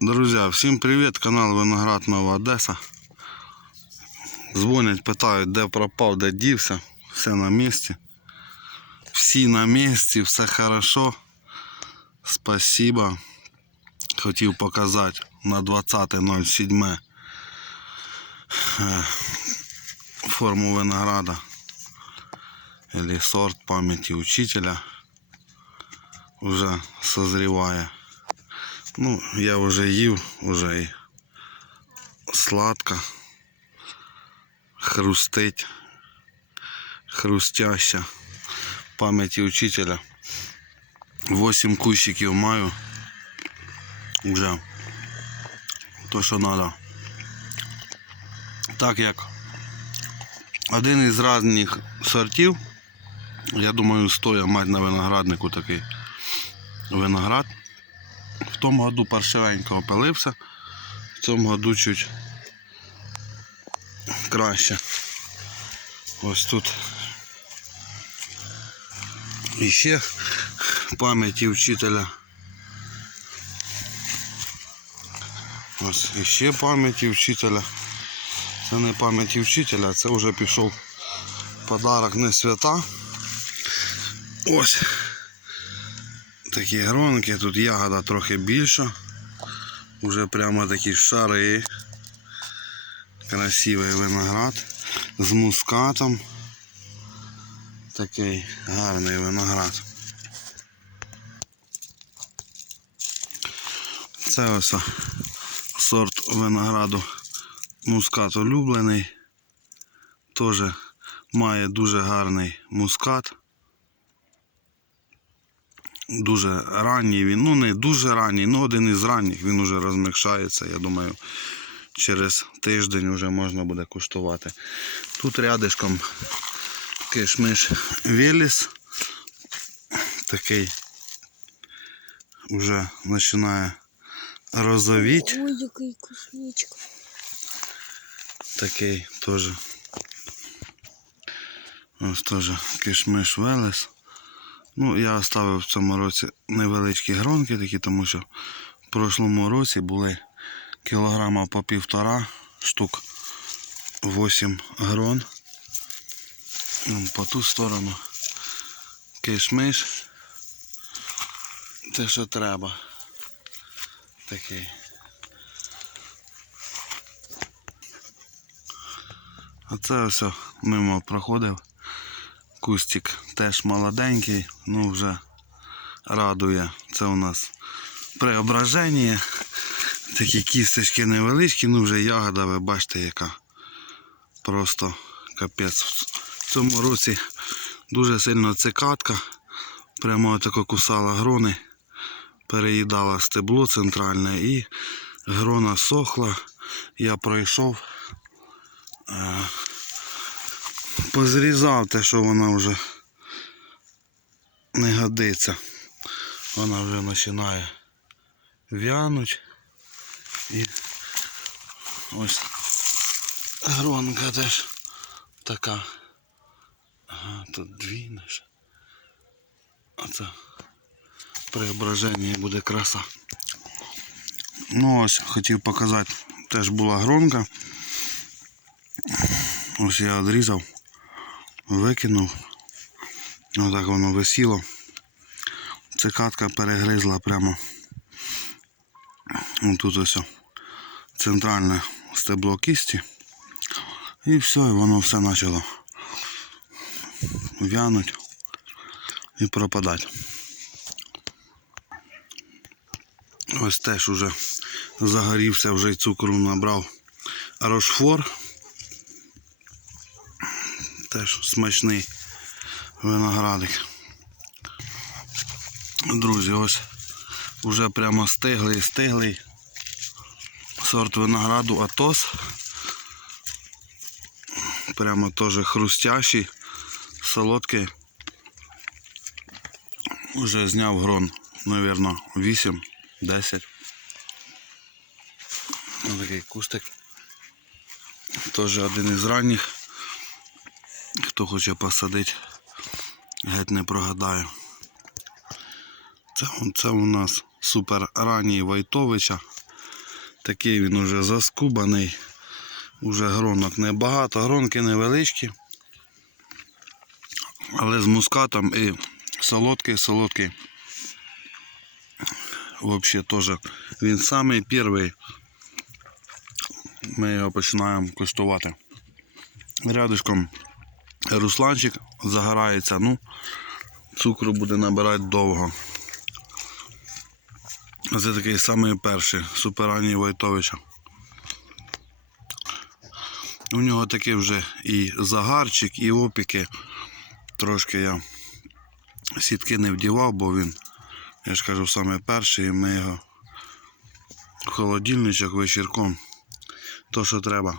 Друзья, всім привіт, канал Виноград Нова Одеса. Дзвонять, питають, де пропав, де дівся. Все на місці. Всі на місці, все хорошо. Спасибо. Хотів показати на 20.07 е, форму винограда. Или сорт пам'яті учителя. Уже созріває. Ну, я вже їв, вже і сладка, хрустить, хрустяща. Пам'яті учителя. 8 кущиків маю. Вже то, що треба. Так як один із різних сортів, я думаю, стоя мати на винограднику такий виноград. В тому году паршивенько опилився, в цьому году чуть краще. Ось тут іще пам'яті вчителя. Ось іще пам'яті вчителя. Це не пам'яті вчителя, це вже пішов подарок не свята. Ось такі гронки, тут ягода трохи більша. Уже прямо такі шари. Красивий виноград з мускатом. Такий гарний виноград. Це ось сорт винограду мускат улюблений. Теж має дуже гарний мускат. Дуже ранній він, ну не дуже ранній, ну один із ранніх він уже розмикшається. Я думаю, через тиждень вже можна буде куштувати. Тут рядишком кишмиш Веліс. Такий вже починає розовіть. Ой, який космічка. Такий теж. Ось теж кишмиш Велес. Ну, я оставив в цьому році невеличкі гронки такі, тому що в прошлому році були кілограма по півтора штук 8 грон. По ту сторону кишмиш. Те, що треба. Такий. А це ось мимо проходив. Кустик теж молоденький, ну вже радує. Це у нас преображення. Такі кісточки невеличкі, ну вже ягода, ви бачите, яка просто капець. В цьому році дуже сильно цикатка. Прямо тако кусала грони, переїдала стебло центральне і грона сохла. Я пройшов. Позрізав те, що вона вже не годиться. Вона вже починає в'януть. І ось гронка теж така. Ага, тут дві наше. Оце преображення буде краса. Ну ось хотів показати, теж була гронка. Ось я відрізав викинув. Отак воно висіло. Цикатка перегризла прямо. Тут ось центральне стебло кісті. І все, і воно все почало в'януть і пропадати. Ось теж уже загорівся, вже й цукру набрав рошфор теж смачний виноградик. Друзі, ось вже прямо стиглий, стиглий сорт винограду Атос. Прямо теж хрустящий, солодкий. Уже зняв грон, мабуть, 8-10. Ось такий кустик. Теж один із ранніх. Хто хоче посадити, геть не прогадаю. Це, це у нас супер ранній Войтовича. Такий він уже заскубаний. Уже гронок небагато, гронки невеличкі. Але з мускатом і солодкий, солодкий. Взагалі теж він самий перший. Ми його починаємо куштувати. Рядышком русланчик загорається, ну, цукру буде набирати довго. Це такий самий перший супераній Войтовича. У нього такий вже і загарчик, і опіки. Трошки я сітки не вдівав, бо він, я ж кажу, саме перший, і ми його в холодильничок вечірком. То, що треба.